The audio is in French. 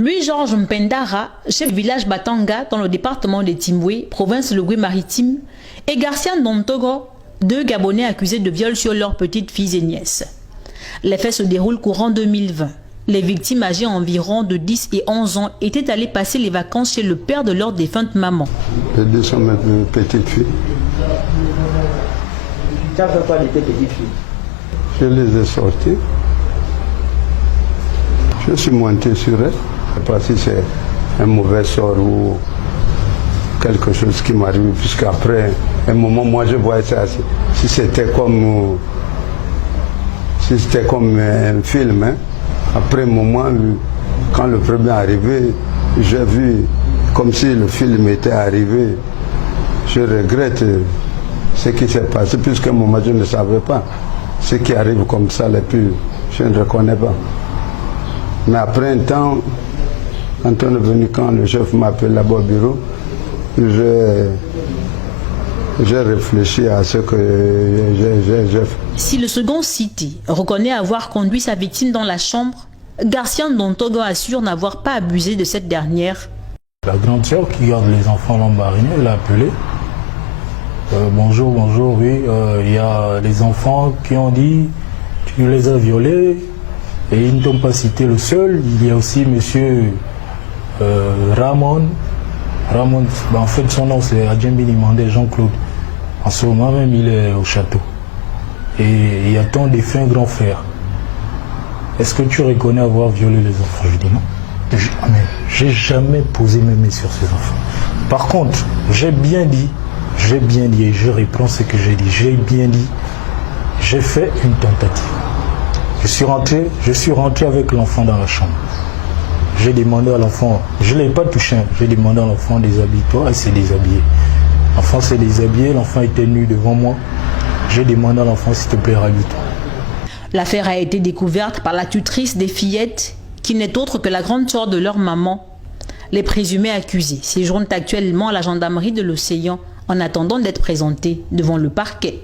Louis-Georges Mpendara, chef du village Batanga dans le département de Timboué, province de Louis-Maritime, et Garcia Ndontogo, deux Gabonais accusés de viol sur leurs petites filles et nièces. Les faits se déroulent courant 2020. Les victimes âgées environ de 10 et 11 ans étaient allées passer les vacances chez le père de leur défunte maman. Les deux sont mes petites filles. Tu as fait quoi de tes petites filles? Je les ai sorties. Je suis monté sur elles. Je ne sais pas si c'est un mauvais sort ou quelque chose qui m'arrive, puisqu'après un moment, moi je voyais ça. Si c'était comme un film, hein. Après un moment, quand le problème est arrivé, j'ai vu comme si le film était arrivé. Je regrette ce qui s'est passé, puisqu'à un moment je ne savais pas. Ce qui arrive comme ça, et puis je ne reconnais pas. Mais après un temps, quand on est venu, quand le chef m'a appelé là-bas au bureau, j'ai réfléchi à ce que j'ai fait. Si le second cité reconnaît avoir conduit sa victime dans la chambre, Garcia Ndontogo assure n'avoir pas abusé de cette dernière. La grande sœur qui garde les enfants lambarinés l'a appelé. Bonjour, oui, il y a les enfants qui ont dit tu les as violés et ils ne t'ont pas cité le seul. Il y a aussi monsieur Ramon. Ramon, en fait son nom c'est Adjembi Nimandé Jean-Claude. En ce moment même il est au château. Et il y a ton défunt grand frère. Est-ce que tu reconnais avoir violé les enfants? Je dis non. J'ai jamais posé mes mains sur ces enfants. Par contre, j'ai bien dit, et je reprends ce que j'ai dit, j'ai fait une tentative. Je suis rentré avec l'enfant dans la chambre. J'ai demandé à l'enfant, je ne l'ai pas touché, j'ai demandé à l'enfant déshabille-toi, et s'est déshabillé. L'enfant s'est déshabillé, l'enfant était nu devant moi. J'ai demandé à l'enfant, s'il te plaît, rhabille-toi. L'affaire a été découverte par la tutrice des fillettes, qui n'est autre que la grande sœur de leur maman. Les présumés accusés séjournent actuellement à la gendarmerie de l'Océan en attendant d'être présentés devant le parquet.